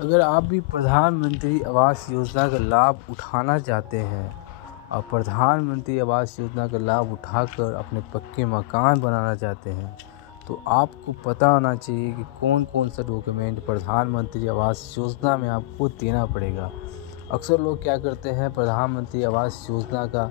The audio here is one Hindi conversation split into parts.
अगर आप भी प्रधानमंत्री आवास योजना का लाभ उठाना चाहते हैं और प्रधानमंत्री आवास योजना का लाभ उठाकर अपने पक्के मकान बनाना चाहते हैं, तो आपको पता होना चाहिए कि कौन कौन सा डॉक्यूमेंट प्रधानमंत्री आवास योजना में आपको देना पड़ेगा। अक्सर लोग क्या करते हैं, प्रधानमंत्री आवास योजना का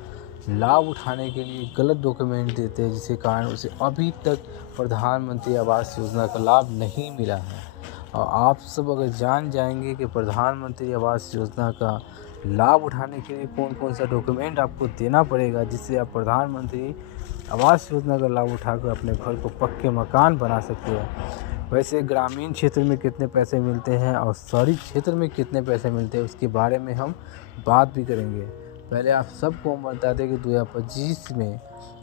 लाभ उठाने के लिए गलत डॉक्यूमेंट देते हैं, जिसके कारण उसे अभी तक प्रधानमंत्री आवास योजना का लाभ नहीं मिला है। और आप सब अगर जान जाएंगे कि प्रधानमंत्री आवास योजना का लाभ उठाने के लिए कौन कौन सा डॉक्यूमेंट आपको देना पड़ेगा, जिससे आप प्रधानमंत्री आवास योजना का लाभ उठाकर अपने घर को पक्के मकान बना सकते हैं। वैसे ग्रामीण क्षेत्र में कितने पैसे मिलते हैं और शहरी क्षेत्र में कितने पैसे मिलते हैं, उसके बारे में हम बात भी करेंगे। पहले आप सबको हम बता दें कि 2025 में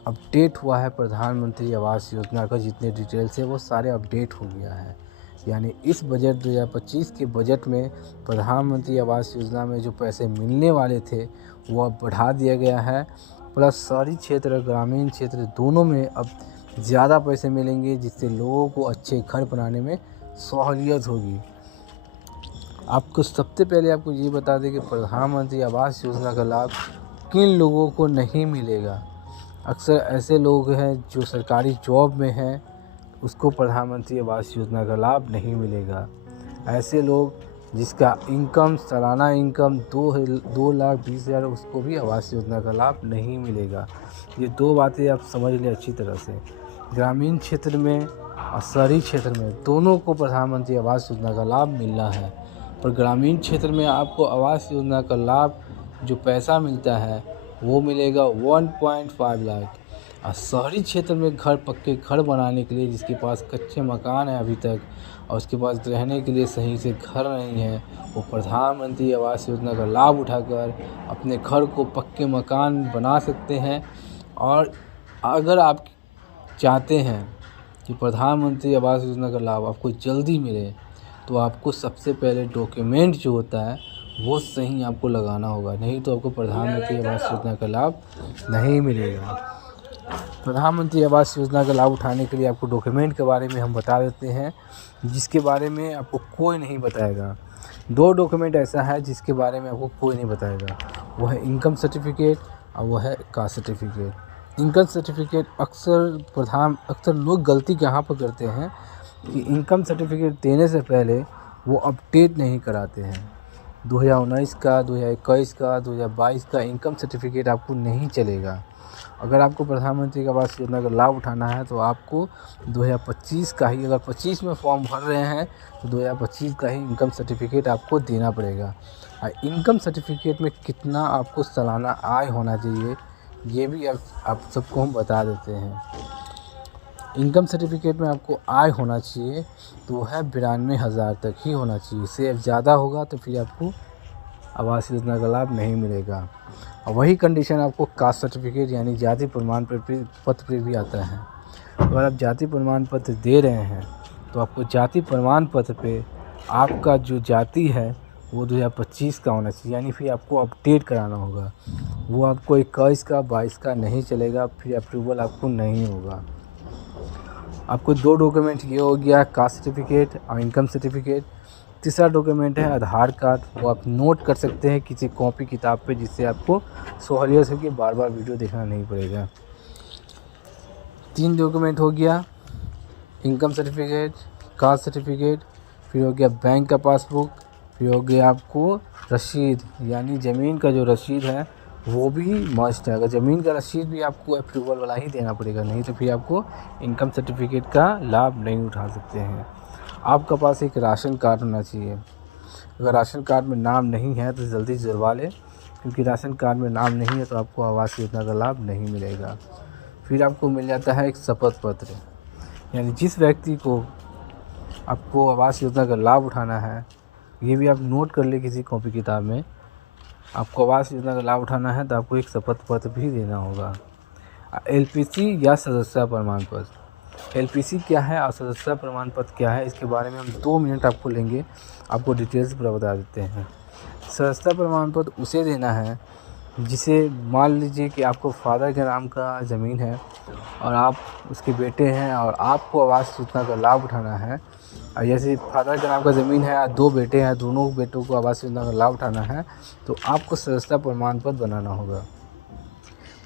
अपडेट हुआ है प्रधानमंत्री आवास योजना का, जितने डिटेल्स है वो सारे अपडेट हो गया है। यानी इस बजट 2025 के बजट में प्रधानमंत्री आवास योजना में जो पैसे मिलने वाले थे वो अब बढ़ा दिया गया है। प्लस शहरी क्षेत्र ग्रामीण क्षेत्र दोनों में अब ज़्यादा पैसे मिलेंगे, जिससे लोगों को अच्छे घर बनाने में सहूलियत होगी। आपको सबसे पहले आपको ये बता दें कि प्रधानमंत्री आवास योजना का लाभ किन लोगों को नहीं मिलेगा। अक्सर ऐसे लोग हैं जो सरकारी जॉब में हैं, उसको प्रधानमंत्री आवास योजना का लाभ नहीं मिलेगा। ऐसे लोग जिसका इनकम सालाना इनकम 2,20,000, उसको भी आवास योजना का लाभ नहीं मिलेगा। ये दो बातें आप समझ लें अच्छी तरह से। ग्रामीण क्षेत्र में और शहरी क्षेत्र में दोनों को प्रधानमंत्री आवास योजना का लाभ मिलना है। और ग्रामीण क्षेत्र में आपको आवास योजना का लाभ जो पैसा मिलता है वो मिलेगा 1.5 लाख। और शहरी क्षेत्र में पक्के घर बनाने के लिए जिसके पास कच्चे मकान है अभी तक और उसके पास रहने के लिए सही से घर नहीं है, वो प्रधानमंत्री आवास योजना का लाभ उठाकर अपने घर को पक्के मकान बना सकते हैं। और अगर आप चाहते हैं कि प्रधानमंत्री आवास योजना का लाभ आपको जल्दी मिले, तो आपको सबसे पहले डॉक्यूमेंट जो होता है वो सही आपको लगाना होगा, नहीं तो आपको प्रधानमंत्री आवास योजना का लाभ नहीं मिलेगा। प्रधानमंत्री आवास योजना का लाभ उठाने के लिए आपको डॉक्यूमेंट के बारे में हम बता देते हैं, जिसके बारे में आपको कोई नहीं बताएगा। 2 डॉक्यूमेंट ऐसा है जिसके बारे में आपको कोई नहीं बताएगा, वो है इनकम सर्टिफिकेट और वो है कास्ट सर्टिफिकेट। इनकम सर्टिफिकेट अक्सर लोग गलती कहाँ पर करते हैं कि इनकम सर्टिफिकेट देने से पहले वो अपडेट नहीं कराते हैं। 2019 का, 2021 का, 2022 का इनकम सर्टिफिकेट आपको नहीं चलेगा। अगर आपको प्रधानमंत्री आवास योजना का लाभ उठाना है तो आपको 2025 का ही, अगर 25 में फॉर्म भर रहे हैं तो 2025 का ही इनकम सर्टिफिकेट आपको देना पड़ेगा। और इनकम सर्टिफिकेट में कितना आपको सालाना आय होना चाहिए ये भी आप सबको हम बता देते हैं। इनकम सर्टिफिकेट में आपको आय होना चाहिए तो वो है 92,000 तक ही होना चाहिए। इससे ज़्यादा होगा तो फिर आपको आवास योजना का लाभ नहीं मिलेगा। और वही कंडीशन आपको कास्ट सर्टिफिकेट यानी जाति प्रमाण पत्र पे भी आता है। अगर आप जाति प्रमाण पत्र दे रहे हैं तो आपको जाति प्रमाण पत्र पे आपका जो जाति है वो 2025 का होना चाहिए, यानी फिर आपको अपडेट कराना होगा। वो आपको 21 का 22 का नहीं चलेगा, फिर अप्रूवल आपको नहीं होगा। आपको 2 डॉक्यूमेंट ये हो गया, कास्ट सर्टिफिकेट और इनकम सर्टिफिकेट। तीसरा डॉक्यूमेंट है आधार कार्ड, वो आप नोट कर सकते हैं किसी कॉपी किताब पे, जिससे आपको सहूलियत हो कि बार बार वीडियो देखना नहीं पड़ेगा। 3 डॉक्यूमेंट हो गया, इनकम सर्टिफिकेट, कास्ट सर्टिफिकेट, फिर हो गया बैंक का पासबुक, फिर हो गया आपको रसीद यानी ज़मीन का जो रसीद है वो भी मस्ट है। अगर ज़मीन का रसीद भी आपको अप्रूवल वाला ही देना पड़ेगा, नहीं तो फिर आपको इनकम सर्टिफिकेट का लाभ नहीं उठा सकते हैं। आपका पास एक राशन कार्ड होना चाहिए। अगर राशन कार्ड में नाम नहीं है तो जल्दी जुड़वा लें, क्योंकि राशन कार्ड में नाम नहीं है तो आपको आवास योजना का लाभ नहीं मिलेगा। फिर आपको मिल जाता है एक शपथ पत्र, यानी जिस व्यक्ति को आपको आवास योजना का लाभ उठाना है, ये भी आप नोट कर ले किसी कॉपी किताब में, आपको आवास योजना का लाभ उठाना है तो आपको एक शपथ पत्र भी देना होगा। एलपीसी या सदस्यता प्रमाण पत्र। एलपीसी क्या है और सदस्यता प्रमाण पत्र क्या है, इसके बारे में हम 2 मिनट आपको लेंगे, आपको डिटेल्स पूरा बता देते हैं। सदस्यता प्रमाण पत्र उसे देना है जिसे, मान लीजिए कि आपको फादर के नाम का ज़मीन है और आप उसके बेटे हैं और आपको आवास योजना का लाभ उठाना है, और जैसे फादर के नाम का ज़मीन है, 2 बेटे हैं, दोनों बेटों को आवास योजना का लाभ उठाना है, तो आपको सदस्यता प्रमाण पत्र बनाना होगा।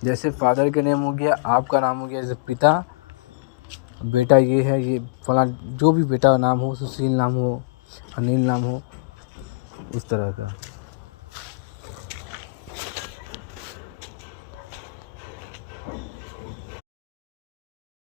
जैसे फादर के नेम हो गया, आपका नाम हो गया, जैसे पिता, बेटा ये है, ये फला, जो भी बेटा का नाम हो, सुशील नाम हो, अनिल नाम हो, उस तरह का।